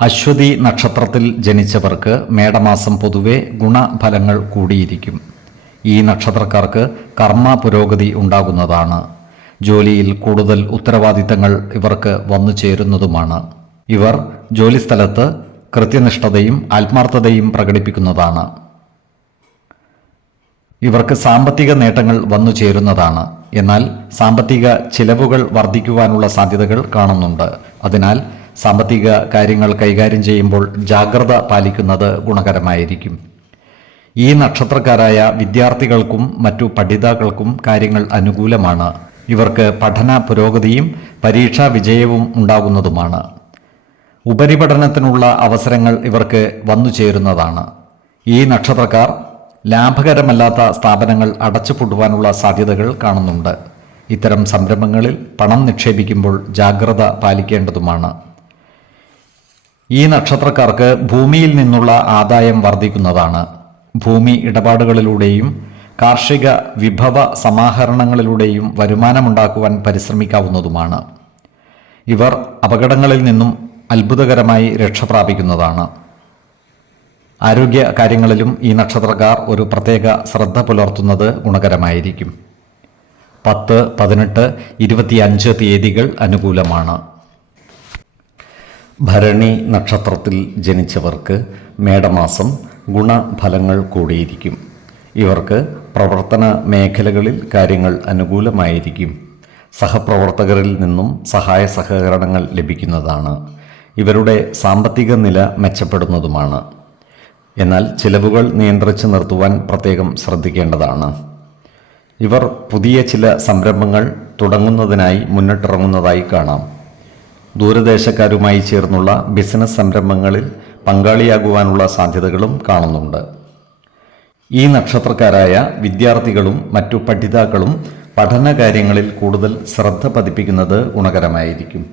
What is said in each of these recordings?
അശ്വതി നക്ഷത്രത്തിൽ ജനിച്ചവർക്ക് മേടമാസം പൊതുവെ ഗുണഫലങ്ങൾ കൂടിയിരിക്കും. ഈ നക്ഷത്രക്കാർക്ക് കർമ്മ പുരോഗതി ഉണ്ടാകുന്നതാണ്. ജോലിയിൽ കൂടുതൽ ഉത്തരവാദിത്തങ്ങൾ ഇവർക്ക് വന്നു ചേരുന്നതുമാണ്. ഇവർ ജോലിസ്ഥലത്ത് കൃത്യനിഷ്ഠതയും ആത്മാർത്ഥതയും പ്രകടിപ്പിക്കുന്നതാണ്. ഇവർക്ക് സാമ്പത്തിക നേട്ടങ്ങൾ വന്നു ചേരുന്നതാണ്. എന്നാൽ സാമ്പത്തിക ചിലവുകൾ വർദ്ധിക്കുവാനുള്ള സാധ്യതകൾ കാണുന്നുണ്ട്. അതിനാൽ സാമ്പത്തിക കാര്യങ്ങൾ കൈകാര്യം ചെയ്യുമ്പോൾ ജാഗ്രത പാലിക്കുന്നത് ഗുണകരമായിരിക്കും. ഈ നക്ഷത്രക്കാരായ വിദ്യാർത്ഥികൾക്കും മറ്റു പഠിതാക്കൾക്കും കാര്യങ്ങൾ അനുകൂലമാണ്. ഇവർക്ക് പഠന പുരോഗതിയും പരീക്ഷാ വിജയവും ഉണ്ടാകുന്നതുമാണ്. ഉപരിപഠനത്തിനുള്ള അവസരങ്ങൾ ഇവർക്ക് വന്നു ചേരുന്നതാണ്. ഈ നക്ഷത്രക്കാർ ലാഭകരമല്ലാത്ത സ്ഥാപനങ്ങൾ അടച്ചുപൂട്ടുവാനുള്ള സാധ്യതകൾ കാണുന്നുണ്ട്. ഇത്തരം സംരംഭങ്ങളിൽ പണം നിക്ഷേപിക്കുമ്പോൾ ജാഗ്രത പാലിക്കേണ്ടതുമാണ്. ഈ നക്ഷത്രക്കാർക്ക് ഭൂമിയിൽ നിന്നുള്ള ആദായം വർദ്ധിക്കുന്നതാണ്. ഭൂമി ഇടപാടുകളിലൂടെയും കാർഷിക വിഭവ സമാഹരണങ്ങളിലൂടെയും വരുമാനമുണ്ടാക്കുവാൻ പരിശ്രമിക്കാവുന്നതുമാണ്. ഇവർ അപകടങ്ങളിൽ നിന്നും അത്ഭുതകരമായി രക്ഷപ്രാപിക്കുന്നതാണ് ആരോഗ്യ കാര്യങ്ങളിലും ഈ നക്ഷത്രക്കാർ ഒരു പ്രത്യേക ശ്രദ്ധ പുലർത്തുന്നത് ഗുണകരമായിരിക്കും. പത്ത് പതിനെട്ട് ഇരുപത്തിയഞ്ച് തീയതികൾ അനുകൂലമാണ്. ഭരണി നക്ഷത്രത്തിൽ ജനിച്ചവർക്ക് മേടമാസം ഗുണഫലങ്ങൾ കൂടിയിരിക്കും. ഇവർക്ക് പ്രവർത്തന മേഖലകളിൽ കാര്യങ്ങൾ അനുകൂലമായിരിക്കും. സഹപ്രവർത്തകരിൽ നിന്നും സഹായ സഹകരണങ്ങൾ ലഭിക്കുന്നതാണ്. ഇവരുടെ സാമ്പത്തിക നില മെച്ചപ്പെടുന്നതുമാണ്. എന്നാൽ ചിലവുകൾ നിയന്ത്രിച്ച് നിർത്തുവാൻ പ്രത്യേകം ശ്രദ്ധിക്കേണ്ടതാണ്. ഇവർ പുതിയ ചില സംരംഭങ്ങൾ തുടങ്ങുന്നതിനായി മുന്നിട്ടിറങ്ങുന്നതായി കാണാം. ദൂരദേശക്കാരുമായി ചേർന്നുള്ള ബിസിനസ് സംരംഭങ്ങളിൽ പങ്കാളിയാകുവാനുള്ള സാധ്യതകളും കാണുന്നുണ്ട്. ഈ നക്ഷത്രക്കാരായ വിദ്യാർത്ഥികളും മറ്റു പഠിതാക്കളും പഠനകാര്യങ്ങളിൽ കൂടുതൽ ശ്രദ്ധ പതിപ്പിക്കുന്നത് ഗുണകരമായിരിക്കും.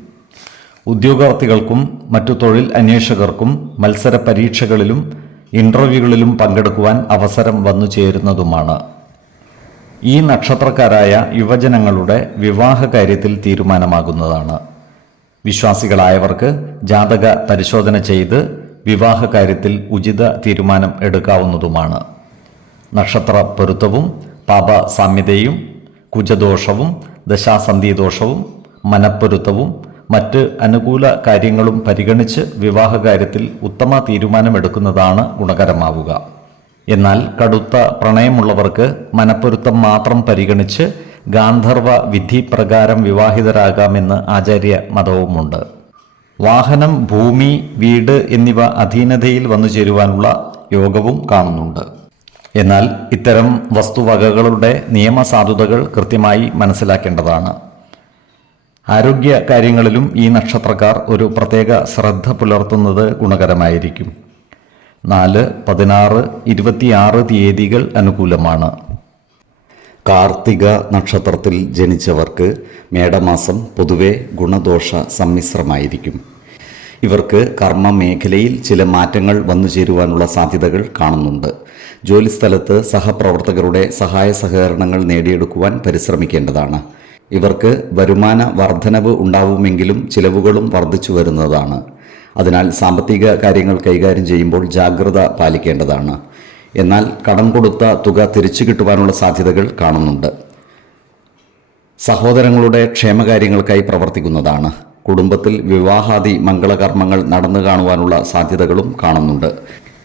ഉദ്യോഗാർത്ഥികൾക്കും മറ്റു തൊഴിൽ അന്വേഷകർക്കും മത്സര പരീക്ഷകളിലും ഇന്റർവ്യൂകളിലും പങ്കെടുക്കുവാൻ അവസരം വന്നു ചേരുന്നതുമാണ്. ഈ നക്ഷത്രക്കാരായ യുവജനങ്ങളുടെ വിവാഹ കാര്യത്തിൽ തീരുമാനമാകുന്നതാണ്. വിശ്വാസികളായവർക്ക് ജാതക പരിശോധന ചെയ്ത് വിവാഹ കാര്യത്തിൽ ഉചിത തീരുമാനം എടുക്കാവുന്നതുമാണ്. നക്ഷത്ര പൊരുത്തവും പാപ സാമ്യതയും കുജദോഷവും ദശാസന്ധി ദോഷവും മനപ്പൊരുത്തവും മറ്റ് അനുകൂല കാര്യങ്ങളും പരിഗണിച്ച് വിവാഹ കാര്യത്തിൽ ഉത്തമ തീരുമാനമെടുക്കുന്നതാണ് ഗുണകരമാവുക. എന്നാൽ കടുത്ത പ്രണയമുള്ളവർക്ക് മനപ്പൊരുത്തം മാത്രം പരിഗണിച്ച് ഗാന്ധർവ വിധി പ്രകാരം വിവാഹിതരാകാമെന്ന് ആചാര്യ മതവുമുണ്ട് വാഹനം ഭൂമി വീട് എന്നിവ അധീനതയിൽ വന്നു ചേരുവാനുള്ള യോഗവും കാണുന്നുണ്ട്. എന്നാൽ ഇത്തരം വസ്തുവകകളുടെ നിയമസാധുതകൾ കൃത്യമായി മനസ്സിലാക്കേണ്ടതാണ്. ആരോഗ്യ കാര്യങ്ങളിലും ഈ നക്ഷത്രക്കാർ ഒരു പ്രത്യേക ശ്രദ്ധ പുലർത്തുന്നത് ഗുണകരമായിരിക്കും. നാല് പതിനാറ് ഇരുപത്തിയാറ് തീയതികൾ അനുകൂലമാണ്. കാർത്തിക നക്ഷത്രത്തിൽ ജനിച്ചവർക്ക് മേടമാസം പൊതുവെ ഗുണദോഷ സമ്മിശ്രമായിരിക്കും. ഇവർക്ക് കർമ്മ മേഖലയിൽ ചില മാറ്റങ്ങൾ വന്നു ചേരുവാനുള്ള സാധ്യതകൾ കാണുന്നുണ്ട്. ജോലിസ്ഥലത്ത് സഹപ്രവർത്തകരുടെ സഹായ സഹകരണങ്ങൾ നേടിയെടുക്കുവാൻ പരിശ്രമിക്കേണ്ടതാണ്. ഇവർക്ക് വരുമാന വർധനവ് ഉണ്ടാവുമെങ്കിലും ചിലവുകളും വർദ്ധിച്ചു വരുന്നതാണ്. അതിനാൽ സാമ്പത്തിക കാര്യങ്ങൾ കൈകാര്യം ചെയ്യുമ്പോൾ ജാഗ്രത പാലിക്കേണ്ടതാണ്. എന്നാൽ കടം കൊടുത്ത തുക തിരിച്ചു കിട്ടുവാനുള്ള സാധ്യതകൾ കാണുന്നുണ്ട്. സഹോദരങ്ങളുടെ ക്ഷേമകാര്യങ്ങൾക്കായി പ്രവർത്തിക്കുന്നതാണ്. കുടുംബത്തിൽ വിവാഹാദി മംഗളകർമ്മങ്ങൾ നടന്നു കാണുവാനുള്ള സാധ്യതകളും കാണുന്നുണ്ട്.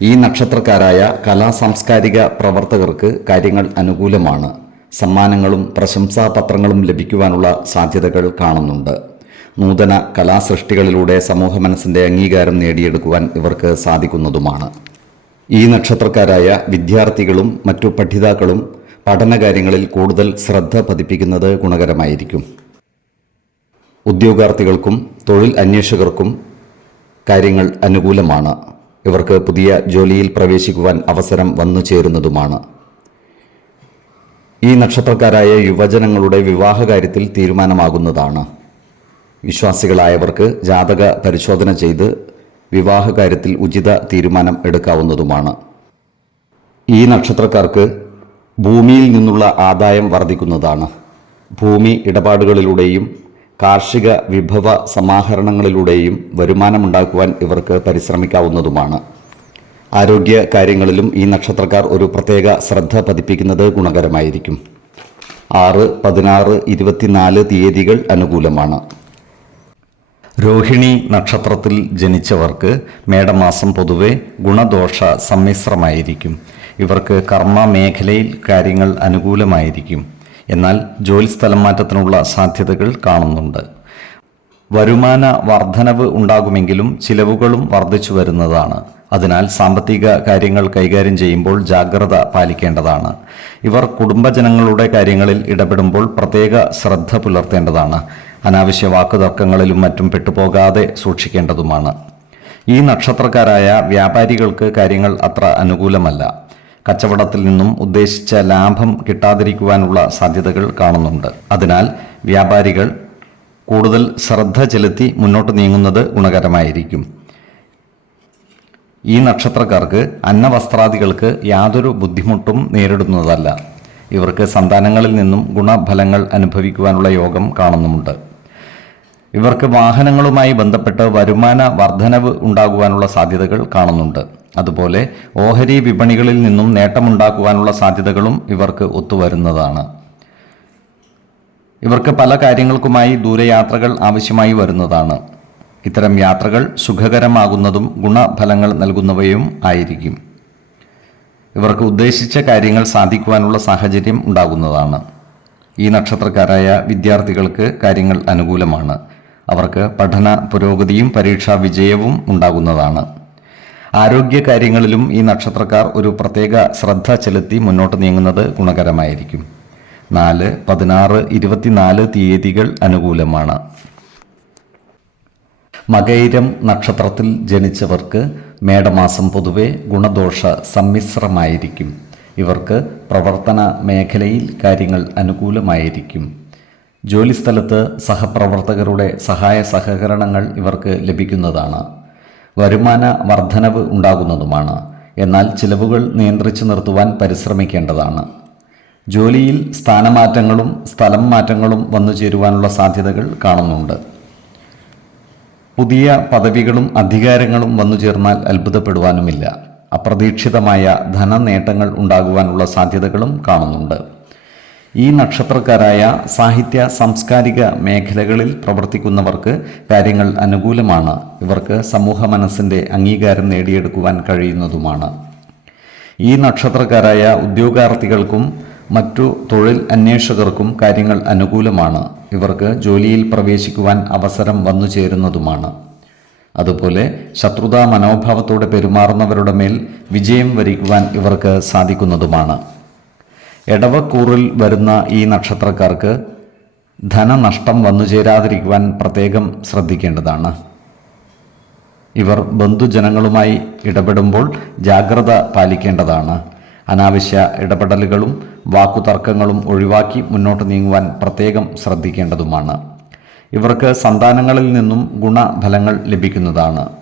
ഈ നക്ഷത്രക്കാരായ കലാ സാംസ്കാരിക പ്രവർത്തകർക്ക് കാര്യങ്ങൾ അനുകൂലമാണ്. സമ്മാനങ്ങളും പ്രശംസാപത്രങ്ങളും ലഭിക്കുവാനുള്ള സാധ്യതകൾ കാണുന്നുണ്ട്. നൂതന കലാസൃഷ്ടികളിലൂടെ സമൂഹ മനസ്സിന്റെ അംഗീകാരം നേടിയെടുക്കുവാൻ ഇവർക്ക് സാധിക്കുന്നതുമാണ്. ഈ നക്ഷത്രക്കാരായ വിദ്യാർത്ഥികളും മറ്റു പഠിതാക്കളും പഠനകാര്യങ്ങളിൽ കൂടുതൽ ശ്രദ്ധ പതിപ്പിക്കുന്നത് ഗുണകരമായിരിക്കും. ഉദ്യോഗാർത്ഥികൾക്കും തൊഴിൽ അന്വേഷകർക്കും കാര്യങ്ങൾ അനുകൂലമാണ്. ഇവർക്ക് പുതിയ ജോലിയിൽ പ്രവേശിക്കുവാൻ അവസരം വന്നു ചേരുന്നതുമാണ്. ഈ നക്ഷത്രക്കാരായ യുവജനങ്ങളുടെ വിവാഹകാര്യത്തിൽ തീരുമാനമാകുന്നതാണ്. വിശ്വാസികളായവർക്ക് ജാതക പരിശോധന ചെയ്ത് വിവാഹകാര്യത്തിൽ ഉചിത തീരുമാനം എടുക്കാവുന്നതുമാണ്. ഈ നക്ഷത്രക്കാർക്ക് ഭൂമിയിൽ നിന്നുള്ള ആദായം വർദ്ധിക്കുന്നതാണ്. ഭൂമി ഇടപാടുകളിലൂടെയും കാർഷിക വിഭവ സമാഹരണങ്ങളിലൂടെയും വരുമാനമുണ്ടാക്കുവാൻ ഇവർക്ക് പരിശ്രമിക്കാവുന്നതുമാണ്. ആരോഗ്യ കാര്യങ്ങളിലും ഈ നക്ഷത്രക്കാർ ഒരു പ്രത്യേക ശ്രദ്ധ പതിപ്പിക്കുന്നത് ഗുണകരമായിരിക്കും. ആറ് പതിനാറ് ഇരുപത്തിനാല് തീയതികൾ അനുകൂലമാണ്. രോഹിണി നക്ഷത്രത്തിൽ ജനിച്ചവർക്ക് മേടമാസം പൊതുവെ ഗുണദോഷ സമ്മിശ്രമായിരിക്കും. ഇവർക്ക് കർമ്മ മേഖലയിൽ കാര്യങ്ങൾ അനുകൂലമായിരിക്കും. എന്നാൽ ജോലി സ്ഥലം മാറ്റത്തിനുള്ള സാധ്യതകൾ കാണുന്നുണ്ട്. വരുമാന വർധനവ് ഉണ്ടാകുമെങ്കിലും ചിലവുകളും വർദ്ധിച്ചു വരുന്നതാണ്. അതിനാൽ സാമ്പത്തിക കാര്യങ്ങൾ കൈകാര്യം ചെയ്യുമ്പോൾ ജാഗ്രത പാലിക്കേണ്ടതാണ്. ഇവർ കുടുംബജനങ്ങളുടെ കാര്യങ്ങളിൽ ഇടപെടുമ്പോൾ പ്രത്യേക ശ്രദ്ധ പുലർത്തേണ്ടതാണ്. അനാവശ്യ വാക്കുതർക്കങ്ങളിലും മറ്റും പെട്ടുപോകാതെ സൂക്ഷിക്കേണ്ടതുമാണ്. ഈ നക്ഷത്രക്കാരായ വ്യാപാരികൾക്ക് കാര്യങ്ങൾ അത്ര അനുകൂലമല്ല. കച്ചവടത്തിൽ നിന്നും ഉദ്ദേശിച്ച ലാഭം കിട്ടാതിരിക്കുവാനുള്ള സാധ്യതകൾ കാണുന്നുണ്ട്. അതിനാൽ വ്യാപാരികൾ കൂടുതൽ ശ്രദ്ധ ചെലുത്തി മുന്നോട്ട് നീങ്ങുന്നത് ഗുണകരമായിരിക്കും. ഈ നക്ഷത്രക്കാർക്ക് അന്നവസ്ത്രാദികൾക്ക് യാതൊരു ബുദ്ധിമുട്ടും നേരിടുന്നതല്ല. ഇവർക്ക് സന്താനങ്ങളിൽ നിന്നും ഗുണഫലങ്ങൾ അനുഭവിക്കുവാനുള്ള യോഗം കാണുന്നുമുണ്ട്. ഇവർക്ക് വാഹനങ്ങളുമായി ബന്ധപ്പെട്ട് വരുമാന വർധനവ് ഉണ്ടാകുവാനുള്ള സാധ്യതകൾ കാണുന്നുണ്ട്. അതുപോലെ ഓഹരി വിപണികളിൽ നിന്നും നേട്ടമുണ്ടാക്കുവാനുള്ള സാധ്യതകളും ഇവർക്ക് ഒത്തുവരുന്നതാണ്. ഇവർക്ക് പല കാര്യങ്ങൾക്കുമായി ദൂരയാത്രകൾ ആവശ്യമായി വരുന്നതാണ്. ഇത്തരം യാത്രകൾ സുഖകരമാകുന്നതും ഗുണഫലങ്ങൾ നൽകുന്നവയും ആയിരിക്കും. ഇവർക്ക് ഉദ്ദേശിച്ച കാര്യങ്ങൾ സാധിക്കുവാനുള്ള സാഹചര്യം ഉണ്ടാകുന്നതാണ്. ഈ നക്ഷത്രക്കാരായ വിദ്യാർത്ഥികൾക്ക് കാര്യങ്ങൾ അനുകൂലമാണ്. അവർക്ക് പഠന പുരോഗതിയും പരീക്ഷാ വിജയവും ഉണ്ടാകുന്നതാണ്. ആരോഗ്യ കാര്യങ്ങളിലും ഈ നക്ഷത്രക്കാർ ഒരു പ്രത്യേക ശ്രദ്ധ ചെലുത്തി മുന്നോട്ട് നീങ്ങുന്നത് ഗുണകരമായിരിക്കും. നാല് പതിനാറ് ഇരുപത്തിനാല് തീയതികൾ അനുകൂലമാണ്. മകൈരം നക്ഷത്രത്തിൽ ജനിച്ചവർക്ക് മേടമാസം പൊതുവെ ഗുണദോഷ സമ്മിശ്രമായിരിക്കും. ഇവർക്ക് പ്രവർത്തന മേഖലയിൽ കാര്യങ്ങൾ അനുകൂലമായിരിക്കും. ജോലിസ്ഥലത്ത് സഹപ്രവർത്തകരുടെ സഹായ സഹകരണങ്ങൾ ഇവർക്ക് ലഭിക്കുന്നതാണ്. വരുമാന വർധനവ് ഉണ്ടാകുന്നതുമാണ്. എന്നാൽ ചിലവുകൾ നിയന്ത്രിച്ചു നിർത്തുവാൻ പരിശ്രമിക്കേണ്ടതാണ്. ജോലിയിൽ സ്ഥാനമാറ്റങ്ങളും സ്ഥലം മാറ്റങ്ങളും വന്നു ചേരുവാനുള്ള സാധ്യതകൾ കാണുന്നുണ്ട്. പുതിയ പദവികളും അധികാരങ്ങളും വന്നു ചേർന്നാൽ അത്ഭുതപ്പെടുവാനുമില്ല. അപ്രതീക്ഷിതമായ ധനനേട്ടങ്ങൾ ഉണ്ടാകുവാനുള്ള സാധ്യതകളും കാണുന്നുണ്ട്. ഈ നക്ഷത്രക്കാരായ സാഹിത്യ സാംസ്കാരിക മേഖലകളിൽ പ്രവർത്തിക്കുന്നവർക്ക് കാര്യങ്ങൾ അനുകൂലമാണ്. ഇവർക്ക് സമൂഹ മനസ്സിന്റെ അംഗീകാരം നേടിയെടുക്കുവാൻ കഴിയുന്നതുമാണ്. ഈ നക്ഷത്രക്കാരായ ഉദ്യോഗാർത്ഥികൾക്കും മറ്റു തൊഴിൽ അന്വേഷകർക്കും കാര്യങ്ങൾ അനുകൂലമാണ്. ഇവർക്ക് ജോലിയിൽ പ്രവേശിക്കുവാൻ അവസരം വന്നു ചേരുന്നതുമാണ്. അതുപോലെ ശത്രുതാ മനോഭാവത്തോടെ പെരുമാറുന്നവരുടെ മേൽ വിജയം വരിക്കുവാൻ ഇവർക്ക് സാധിക്കുന്നതുമാണ്. എടവക്കൂറിൽ വരുന്ന ഈ നക്ഷത്രക്കാർക്ക് ധനനഷ്ടം വന്നു ചേരാതിരിക്കുവാൻ പ്രത്യേകം ശ്രദ്ധിക്കേണ്ടതാണ്. ഇവർ ബന്ധുജനങ്ങളുമായി ഇടപെടുമ്പോൾ ജാഗ്രത പാലിക്കേണ്ടതാണ്. അനാവശ്യ ഇടപെടലുകളും വാക്കുതർക്കങ്ങളും ഒഴിവാക്കി മുന്നോട്ട് നീങ്ങുവാൻ പ്രത്യേകം ശ്രദ്ധിക്കേണ്ടതുമാണ്. ഇവർക്ക് സന്താനങ്ങളിൽ നിന്നും ഗുണഫലങ്ങൾ ലഭിക്കുന്നതാണ്.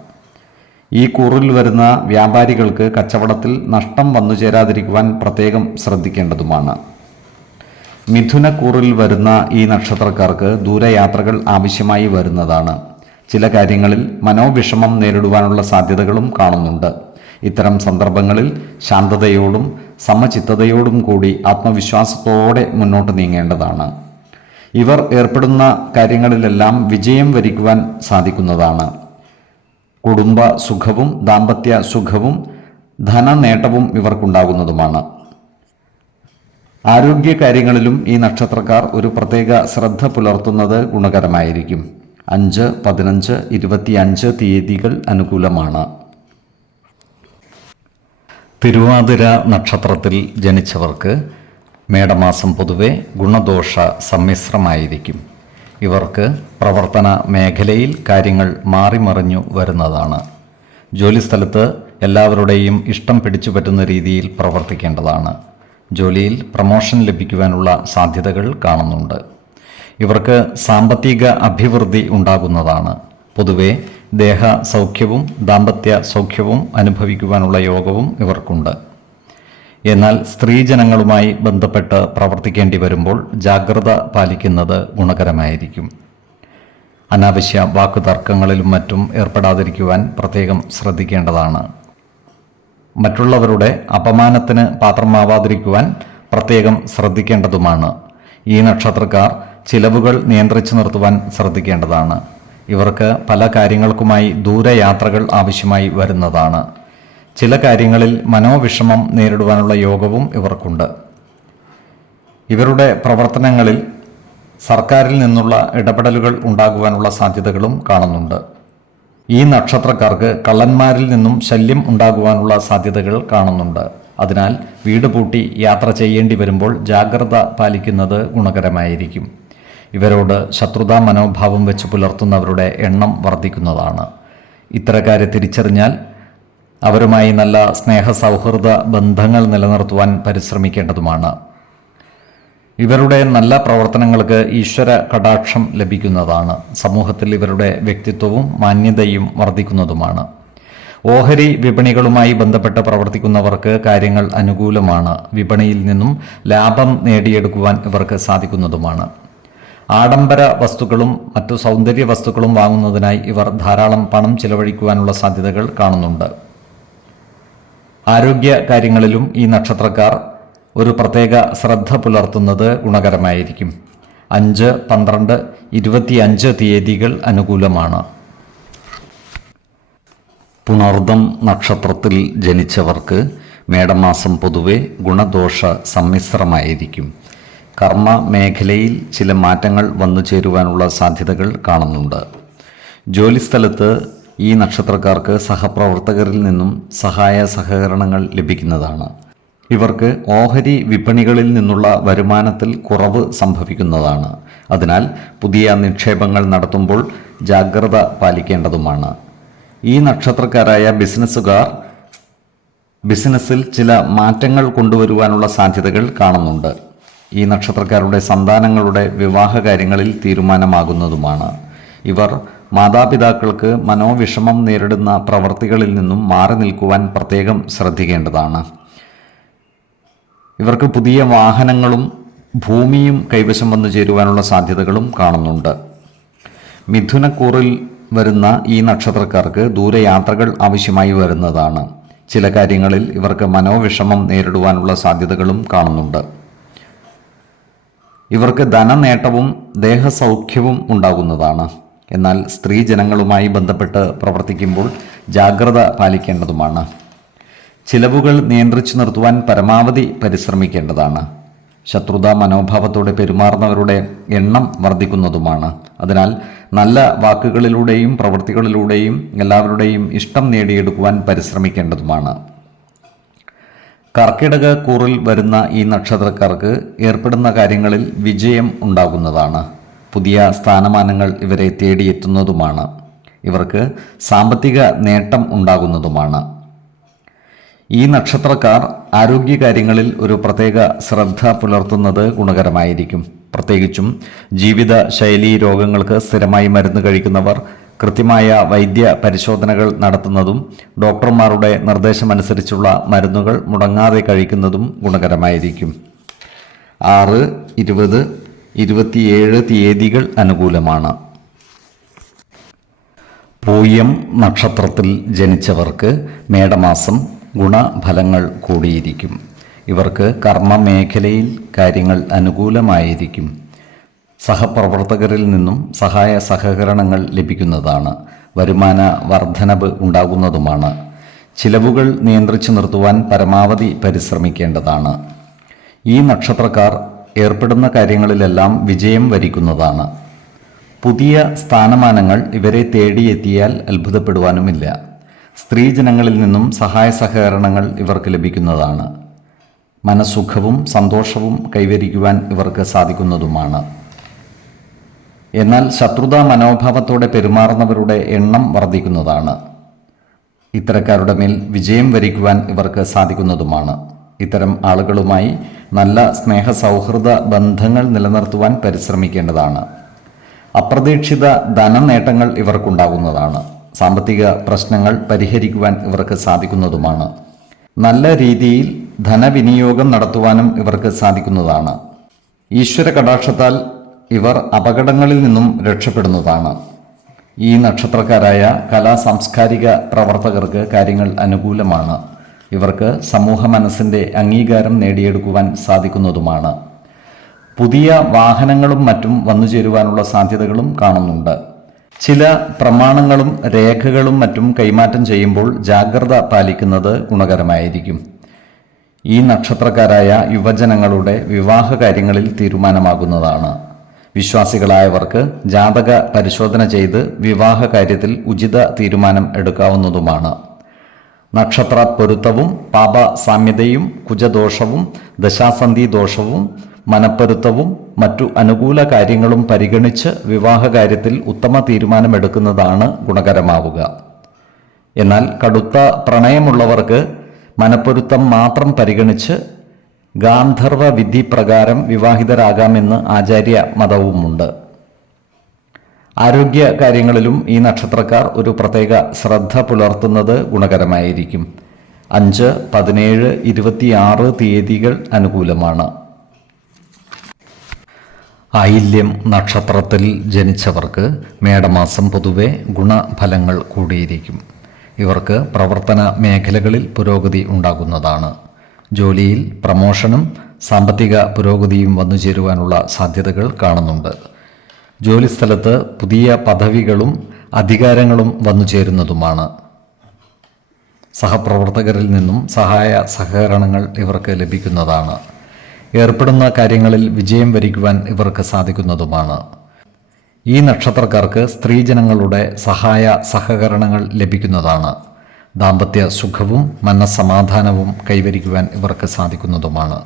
ഈ കൂറിൽ വരുന്ന വ്യാപാരികൾക്ക് കച്ചവടത്തിൽ നഷ്ടം വന്നു ചേരാതിരിക്കുവാൻ പ്രത്യേകം ശ്രദ്ധിക്കേണ്ടതുമാണ്. മിഥുനക്കൂറിൽ വരുന്ന ഈ നക്ഷത്രക്കാർക്ക് ദൂരയാത്രകൾ ആവശ്യമായി വരുന്നതാണ്. ചില കാര്യങ്ങളിൽ മനോവിഷമം നേരിടുവാനുള്ള സാധ്യതകളും കാണുന്നുണ്ട്. ഇത്തരം സന്ദർഭങ്ങളിൽ ശാന്തതയോടും സമചിത്തതയോടും കൂടി ആത്മവിശ്വാസത്തോടെ മുന്നോട്ട് നീങ്ങേണ്ടതാണ്. ഇവർ ഏർപ്പെടുന്ന കാര്യങ്ങളിലെല്ലാം വിജയം വരിക്കുവാൻ സാധിക്കുന്നതാണ്. കുടുംബ സുഖവും ദാമ്പത്യ സുഖവും ധനനേട്ടവും ഇവർക്കുണ്ടാകുന്നതുമാണ്. ആരോഗ്യ കാര്യങ്ങളിലും ഈ നക്ഷത്രക്കാർ ഒരു പ്രത്യേക ശ്രദ്ധ പുലർത്തുന്നത് ഗുണകരമായിരിക്കും. അഞ്ച് പതിനഞ്ച് ഇരുപത്തിയഞ്ച് തീയതികൾ അനുകൂലമാണ്. തിരുവാതിര നക്ഷത്രത്തിൽ ജനിച്ചവർക്ക് മേടമാസം പൊതുവെ ഗുണദോഷ സമ്മിശ്രമായിരിക്കും. ഇവർക്ക് പ്രവർത്തന മേഖലയിൽ കാര്യങ്ങൾ മാറിമറിഞ്ഞു വരുന്നതാണ്. ജോലിസ്ഥലത്ത് എല്ലാവരുടെയും ഇഷ്ടം പിടിച്ചു പറ്റുന്ന രീതിയിൽ പ്രവർത്തിക്കേണ്ടതാണ്. ജോലിയിൽ പ്രമോഷൻ ലഭിക്കുവാനുള്ള സാധ്യതകൾ കാണുന്നുണ്ട്. ഇവർക്ക് സാമ്പത്തിക അഭിവൃദ്ധി ഉണ്ടാകുന്നതാണ്. പൊതുവെ ദേഹ സൗഖ്യവും ദാമ്പത്യ സൗഖ്യവും അനുഭവിക്കുവാനുള്ള യോഗവും ഇവർക്കുണ്ട്. എന്നാൽ സ്ത്രീജനങ്ങളുമായി ബന്ധപ്പെട്ട് പ്രവർത്തിക്കേണ്ടി വരുമ്പോൾ ജാഗ്രത പാലിക്കുന്നത് ഗുണകരമായിരിക്കും. അനാവശ്യ വാക്കുതർക്കങ്ങളിലും മറ്റും ഏർപ്പെടാതിരിക്കുവാൻ പ്രത്യേകം ശ്രദ്ധിക്കേണ്ടതാണ്. മറ്റുള്ളവരുടെ അപമാനത്തിന് പാത്രമാവാതിരിക്കുവാൻ പ്രത്യേകം ശ്രദ്ധിക്കേണ്ടതുമാണ്. ഈ നക്ഷത്രക്കാർ ചിലവുകൾ നിയന്ത്രിച്ചു നിർത്തുവാൻ ശ്രദ്ധിക്കേണ്ടതാണ്. ഇവർക്ക് പല കാര്യങ്ങൾക്കുമായി ദൂരയാത്രകൾ ആവശ്യമായി വരുന്നതാണ്. ചില കാര്യങ്ങളിൽ മനോവിഷമം നേരിടുവാനുള്ള യോഗവും ഇവർക്കുണ്ട്. ഇവരുടെ പ്രവർത്തനങ്ങളിൽ സർക്കാരിൽ നിന്നുള്ള ഇടപെടലുകൾ ഉണ്ടാകുവാനുള്ള സാധ്യതകളും കാണുന്നുണ്ട്. ഈ നക്ഷത്രക്കാർക്ക് കള്ളന്മാരിൽ നിന്നും ശല്യം ഉണ്ടാകുവാനുള്ള സാധ്യതകൾ കാണുന്നുണ്ട്. അതിനാൽ വീട് പൂട്ടി യാത്ര ചെയ്യേണ്ടി വരുമ്പോൾ ജാഗ്രത പാലിക്കുന്നത് ഗുണകരമായിരിക്കും. ഇവരോട് ശത്രുതാ മനോഭാവം വെച്ച് പുലർത്തുന്നവരുടെ എണ്ണം വർദ്ധിക്കുന്നതാണ്. ഇത്തരക്കാരെ തിരിച്ചറിഞ്ഞാൽ അവരുമായി നല്ല സ്നേഹ സൗഹൃദ ബന്ധങ്ങൾ നിലനിർത്തുവാൻ പരിശ്രമിക്കേണ്ടതുമാണ്. ഇവരുടെ നല്ല പ്രവർത്തനങ്ങൾക്ക് ഈശ്വര കടാക്ഷം ലഭിക്കുന്നതാണ്. സമൂഹത്തിൽ ഇവരുടെ വ്യക്തിത്വവും മാന്യതയും വർദ്ധിക്കുന്നതുമാണ്. ഓഹരി വിപണികളുമായി ബന്ധപ്പെട്ട് പ്രവർത്തിക്കുന്നവർക്ക് കാര്യങ്ങൾ അനുകൂലമാണ്. വിപണിയിൽ നിന്നും ലാഭം നേടിയെടുക്കുവാൻ ഇവർക്ക് സാധിക്കുന്നതുമാണ്. ആഡംബര വസ്തുക്കളും മറ്റു സൗന്ദര്യ വസ്തുക്കളും വാങ്ങുന്നതിനായി ഇവർ ധാരാളം പണം ചിലവഴിക്കുവാനുള്ള സാധ്യതകൾ കാണുന്നുണ്ട്. ആരോഗ്യ കാര്യങ്ങളിലും ഈ നക്ഷത്രക്കാർ ഒരു പ്രത്യേക ശ്രദ്ധ പുലർത്തുന്നത് ഗുണകരമായിരിക്കും. അഞ്ച് പന്ത്രണ്ട് ഇരുപത്തിയഞ്ച് തീയതികൾ അനുകൂലമാണ്. പുണർദം നക്ഷത്രത്തിൽ ജനിച്ചവർക്ക് മേടമാസം പൊതുവെ ഗുണദോഷ സമ്മിശ്രമായിരിക്കും. കർമ്മ മേഖലയിൽ ചില മാറ്റങ്ങൾ വന്നു ചേരുവാനുള്ള സാധ്യതകൾ കാണുന്നുണ്ട്. ജോലിസ്ഥലത്ത് ഈ നക്ഷത്രക്കാർക്ക് സഹപ്രവർത്തകരിൽ നിന്നും സഹായ സഹകരണങ്ങൾ ലഭിക്കുന്നതാണ്. ഇവർക്ക് ഓഹരി വിപണികളിൽ നിന്നുള്ള വരുമാനത്തിൽ കുറവ് സംഭവിക്കുന്നതാണ്. അതിനാൽ പുതിയ നിക്ഷേപങ്ങൾ നടത്തുമ്പോൾ ജാഗ്രത പാലിക്കേണ്ടതുമാണ്. ഈ നക്ഷത്രക്കാരായ ബിസിനസ്സുകാർ ബിസിനസ്സിൽ ചില മാറ്റങ്ങൾ കൊണ്ടുവരുവാനുള്ള സാധ്യതകൾ കാണുന്നുണ്ട്. ഈ നക്ഷത്രക്കാരുടെ സന്താനങ്ങളുടെ വിവാഹ കാര്യങ്ങളിൽ തീരുമാനമാകുന്നതുമാണ്. ഇവർ മാതാപിതാക്കൾക്ക് മനോവിഷമം നേരിടുന്ന പ്രവർത്തികളിൽ നിന്നും മാറി നിൽക്കുവാൻ പ്രത്യേകം ശ്രദ്ധിക്കേണ്ടതാണ്. ഇവർക്ക് പുതിയ വാഹനങ്ങളും ഭൂമിയും കൈവശം വന്നു ചേരുവാനുള്ള സാധ്യതകളും കാണുന്നുണ്ട്. മിഥുനക്കൂറിൽ വരുന്ന ഈ നക്ഷത്രക്കാർക്ക് ദൂരയാത്രകൾ ആവശ്യമായി വരുന്നതാണ്. ചില കാര്യങ്ങളിൽ ഇവർക്ക് മനോവിഷമം നേരിടുവാനുള്ള സാധ്യതകളും കാണുന്നുണ്ട്. ഇവർക്ക് ധനനേട്ടവും ദേഹസൗഖ്യവും ഉണ്ടാകുന്നതാണ്. എന്നാൽ സ്ത്രീ ജനങ്ങളുമായി ബന്ധപ്പെട്ട് പ്രവർത്തിക്കുമ്പോൾ ജാഗ്രത പാലിക്കേണ്ടതുമാണ്. ചിലവുകൾ നിയന്ത്രിച്ചു നിർത്തുവാൻ പരമാവധി പരിശ്രമിക്കേണ്ടതാണ്. ശത്രുതാ മനോഭാവത്തോടെ പെരുമാറുന്നവരുടെ എണ്ണം വർദ്ധിക്കുന്നതുമാണ്. അതിനാൽ നല്ല വാക്കുകളിലൂടെയും പ്രവൃത്തികളിലൂടെയും എല്ലാവരുടെയും ഇഷ്ടം നേടിയെടുക്കുവാൻ പരിശ്രമിക്കേണ്ടതുമാണ്. കർക്കിടക കൂറിൽ വരുന്ന ഈ നക്ഷത്രക്കാർക്ക് ഏർപ്പെടുന്ന കാര്യങ്ങളിൽ വിജയം ഉണ്ടാകുന്നതാണ്. പുതിയ സ്ഥാനമാനങ്ങൾ ഇവരെ തേടിയെത്തുന്നതുമാണ്. ഇവർക്ക് സാമ്പത്തിക നേട്ടം ഉണ്ടാകുന്നതുമാണ്. ഈ നക്ഷത്രക്കാർ ആരോഗ്യകാര്യങ്ങളിൽ ഒരു പ്രത്യേക ശ്രദ്ധ പുലർത്തുന്നത് ഗുണകരമായിരിക്കും. പ്രത്യേകിച്ചും ജീവിത ശൈലീ രോഗങ്ങൾക്ക് സ്ഥിരമായി മരുന്ന് കഴിക്കുന്നവർ കൃത്യമായ വൈദ്യ പരിശോധനകൾ നടത്തുന്നതും ഡോക്ടർമാരുടെ നിർദ്ദേശമനുസരിച്ചുള്ള മരുന്നുകൾ മുടങ്ങാതെ കഴിക്കുന്നതും ഗുണകരമായിരിക്കും. ആറ് ഇരുപത് ഇരുപത്തിയേഴ് തീയതികൾ അനുകൂലമാണ്. പൂയം നക്ഷത്രത്തിൽ ജനിച്ചവർക്ക് മേടമാസം ഗുണഫലങ്ങൾ കൂടിയിരിക്കും. ഇവർക്ക് കർമ്മ മേഖലയിൽ കാര്യങ്ങൾ അനുകൂലമായിരിക്കും. സഹപ്രവർത്തകരിൽ നിന്നും സഹായ സഹകരണങ്ങൾ ലഭിക്കുന്നതാണ്. വരുമാന വർധനവ് ഉണ്ടാകുന്നതുമാണ്. ചിലവുകൾ നിയന്ത്രിച്ചു നിർത്തുവാൻ പരമാവധി പരിശ്രമിക്കേണ്ടതാണ്. ഈ നക്ഷത്രക്കാർ ഏർപ്പെടുന്ന കാര്യങ്ങളിലെല്ലാം വിജയം വരിക്കുന്നതാണ്. പുതിയ സ്ഥാനമാനങ്ങൾ ഇവരെ തേടിയെത്തിയാൽ അത്ഭുതപ്പെടുവാനുമില്ല. സ്ത്രീജനങ്ങളിൽ നിന്നും സഹായ സഹകരണങ്ങൾ ഇവർക്ക് ലഭിക്കുന്നതാണ്. മനസ്സുഖവും സന്തോഷവും കൈവരിക്കുവാൻ ഇവർക്ക് സാധിക്കുന്നതുമാണ്. എന്നാൽ ശത്രുതാ മനോഭാവത്തോടെ പെരുമാറുന്നവരുടെ എണ്ണം വർദ്ധിക്കുന്നതാണ്. ഇത്തരക്കാരുടെ മേൽ വിജയം വരിക്കുവാൻ ഇവർക്ക് സാധിക്കുന്നതുമാണ്. ഇത്തരം ആളുകളുമായി നല്ല സ്നേഹ സൗഹൃദ ബന്ധങ്ങൾ നിലനിർത്തുവാൻ പരിശ്രമിക്കേണ്ടതാണ്. അപ്രതീക്ഷിത ധനനേട്ടങ്ങൾ ഇവർക്കുണ്ടാകുന്നതാണ്. സാമ്പത്തിക പ്രശ്നങ്ങൾ പരിഹരിക്കുവാൻ ഇവർക്ക് സാധിക്കുന്നതുമാണ്. നല്ല രീതിയിൽ ധനവിനിയോഗം നടത്തുവാനും ഇവർക്ക് സാധിക്കുന്നതാണ്. ഈശ്വര കടാക്ഷത്താൽ ഇവർ അപകടങ്ങളിൽ നിന്നും രക്ഷപ്പെടുന്നതാണ്. ഈ നക്ഷത്രക്കാരായ കലാ സാംസ്കാരിക പ്രവർത്തകർക്ക് കാര്യങ്ങൾ അനുകൂലമാണ്. ഇവർക്ക് സമൂഹ മനസ്സിന്റെ അംഗീകാരം നേടിയെടുക്കുവാൻ സാധിക്കുന്നതുമാണ്. പുതിയ വാഹനങ്ങളും മറ്റും വന്നു ചേരുവാനുള്ള സാധ്യതകളും കാണുന്നുണ്ട്. ചില പ്രമാണങ്ങളും രേഖകളും മറ്റും കൈമാറ്റം ചെയ്യുമ്പോൾ ജാഗ്രത പാലിക്കുന്നത് ഗുണകരമായിരിക്കും. ഈ നക്ഷത്രക്കാരായ യുവജനങ്ങളുടെ വിവാഹ കാര്യങ്ങളിൽ തീരുമാനമാകുന്നതാണ്. വിശ്വാസികളായവർക്ക് ജാതക പരിശോധന ചെയ്ത് വിവാഹ കാര്യത്തിൽ ഉചിത തീരുമാനം എടുക്കാവുന്നതുമാണ്. നക്ഷത്ര പൊരുത്തവും പാപ സാമ്യതയും കുജദോഷവും ദശാസന്ധി ദോഷവും മനപ്പൊരുത്തവും മറ്റു അനുകൂല കാര്യങ്ങളും പരിഗണിച്ച് വിവാഹകാര്യത്തിൽ ഉത്തമ തീരുമാനമെടുക്കുന്നതാണ് ഗുണകരമാവുക. എന്നാൽ കടുത്ത പ്രണയമുള്ളവർക്ക് മനപ്പൊരുത്തം മാത്രം പരിഗണിച്ച് ഗാന്ധർവ വിധി പ്രകാരം വിവാഹിതരാകാമെന്ന് ആചാര്യ മതവുമുണ്ട്. ആരോഗ്യ കാര്യങ്ങളിലും ഈ നക്ഷത്രക്കാർ ഒരു പ്രത്യേക ശ്രദ്ധ പുലർത്തുന്നത് ഗുണകരമായിരിക്കും. അഞ്ച് പതിനേഴ് ഇരുപത്തിയാറ് തീയതികൾ അനുകൂലമാണ്. ആയില്യം നക്ഷത്രത്തിൽ ജനിച്ചവർക്ക് മേടമാസം പൊതുവെ ഗുണഫലങ്ങൾ കൂടിയിരിക്കും. ഇവർക്ക് പ്രവർത്തന മേഖലകളിൽ പുരോഗതി ഉണ്ടാകുന്നതാണ്. ജോലിയിൽ പ്രമോഷനും സാമ്പത്തിക പുരോഗതിയും വന്നു ചേരുവാനുള്ള സാധ്യതകൾ കാണുന്നുണ്ട്. ജോലിസ്ഥലത്ത് പുതിയ പദവികളും അധികാരങ്ങളും വന്നു ചേരുന്നതുമാണ്. സഹപ്രവർത്തകരിൽ നിന്നും സഹായ സഹകരണങ്ങൾ ഇവർക്ക് ലഭിക്കുന്നതാണ്. ഏർപ്പെടുന്ന കാര്യങ്ങളിൽ വിജയം വരിക്കുവാൻ ഇവർക്ക് സാധിക്കുന്നതുമാണ്. ഈ നക്ഷത്രക്കാർക്ക് സ്ത്രീജനങ്ങളുടെ സഹായ സഹകരണങ്ങൾ ലഭിക്കുന്നതാണ്. ദാമ്പത്യ സുഖവും മനസ്സമാധാനവും കൈവരിക്കുവാൻ ഇവർക്ക് സാധിക്കുന്നതുമാണ്.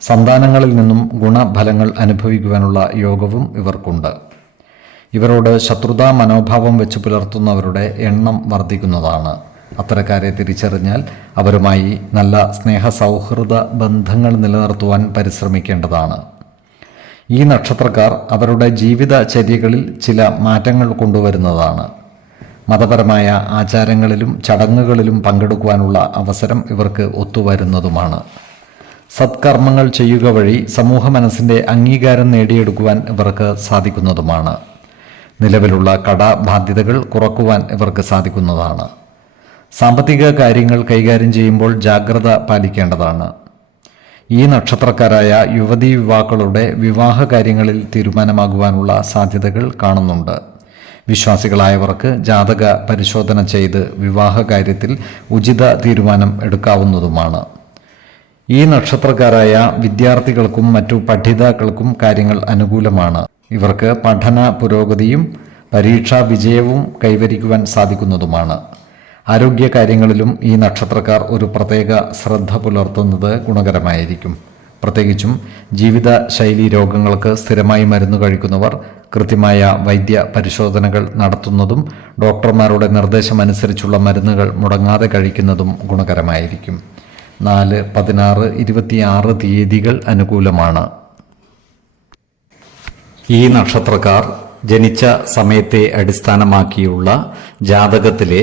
സന്താനങ്ങളിൽ നിന്നും ഗുണഫലങ്ങൾ അനുഭവിക്കുവാനുള്ള യോഗവും ഇവർക്കുണ്ട്. ഇവരോട് ശത്രുതാ മനോഭാവം വെച്ച് പുലർത്തുന്നവരുടെ എണ്ണം വർദ്ധിക്കുന്നതാണ്. അത്തരക്കാരെ തിരിച്ചറിഞ്ഞാൽ അവരുമായി നല്ല സ്നേഹ സൗഹൃദ ബന്ധങ്ങൾ നിലനിർത്തുവാൻ പരിശ്രമിക്കേണ്ടതാണ്. ഈ നക്ഷത്രക്കാർ അവരുടെ ജീവിതചര്യകളിൽ ചില മാറ്റങ്ങൾ കൊണ്ടുവരുന്നതാണ്. മതപരമായ ആചാരങ്ങളിലും ചടങ്ങുകളിലും പങ്കെടുക്കുവാനുള്ള അവസരം ഇവർക്ക് ഒത്തുവരുന്നതുമാണ്. സത്കർമ്മങ്ങൾ ചെയ്യുക വഴി സമൂഹ മനസ്സിന്റെ അംഗീകാരം നേടിയെടുക്കുവാൻ ഇവർക്ക് സാധിക്കുന്നതുമാണ്. നിലവിലുള്ള കടാബാധ്യതകൾ കുറക്കുവാൻ ഇവർക്ക് സാധിക്കുന്നതാണ്. സാമ്പത്തിക കാര്യങ്ങൾ കൈകാര്യം ചെയ്യുമ്പോൾ ജാഗ്രത പാലിക്കേണ്ടതാണ്. ഈ നക്ഷത്രക്കാരായ യുവതി യുവാക്കളുടെ വിവാഹ കാര്യങ്ങളിൽ തീരുമാനമാകുവാനുള്ള സാധ്യതകൾ കാണുന്നുണ്ട്. വിശ്വാസികളായവർക്ക് ജാതക പരിശോധന ചെയ്ത് വിവാഹ കാര്യത്തിൽ ഉചിത തീരുമാനം എടുക്കാവുന്നതുമാണ്. ഈ നക്ഷത്രക്കാരായ വിദ്യാർത്ഥികൾക്കും മറ്റു പഠിതാക്കൾക്കും കാര്യങ്ങൾ അനുകൂലമാണ്. ഇവർക്ക് പഠന പുരോഗതിയും പരീക്ഷാ വിജയവും കൈവരിക്കുവാൻ സാധിക്കുന്നതുമാണ്. ആരോഗ്യ കാര്യങ്ങളിലും ഈ നക്ഷത്രക്കാർ ഒരു പ്രത്യേക ശ്രദ്ധ പുലർത്തുന്നത് ഗുണകരമായിരിക്കും. പ്രത്യേകിച്ചും ജീവിത ശൈലി രോഗങ്ങൾക്ക് സ്ഥിരമായി മരുന്ന് കഴിക്കുന്നവർ കൃത്യമായ വൈദ്യ പരിശോധനകൾ നടത്തുന്നതും ഡോക്ടർമാരുടെ നിർദ്ദേശമനുസരിച്ചുള്ള മരുന്നുകൾ മുടങ്ങാതെ കഴിക്കുന്നതും ഗുണകരമായിരിക്കും. നാല് പതിനാറ് ഇരുപത്തിയാറ് തീയതികൾ അനുകൂലമാണ്. ഈ നക്ഷത്രക്കാർ ജനിച്ച സമയത്തെ അടിസ്ഥാനമാക്കിയുള്ള ജാതകത്തിലെ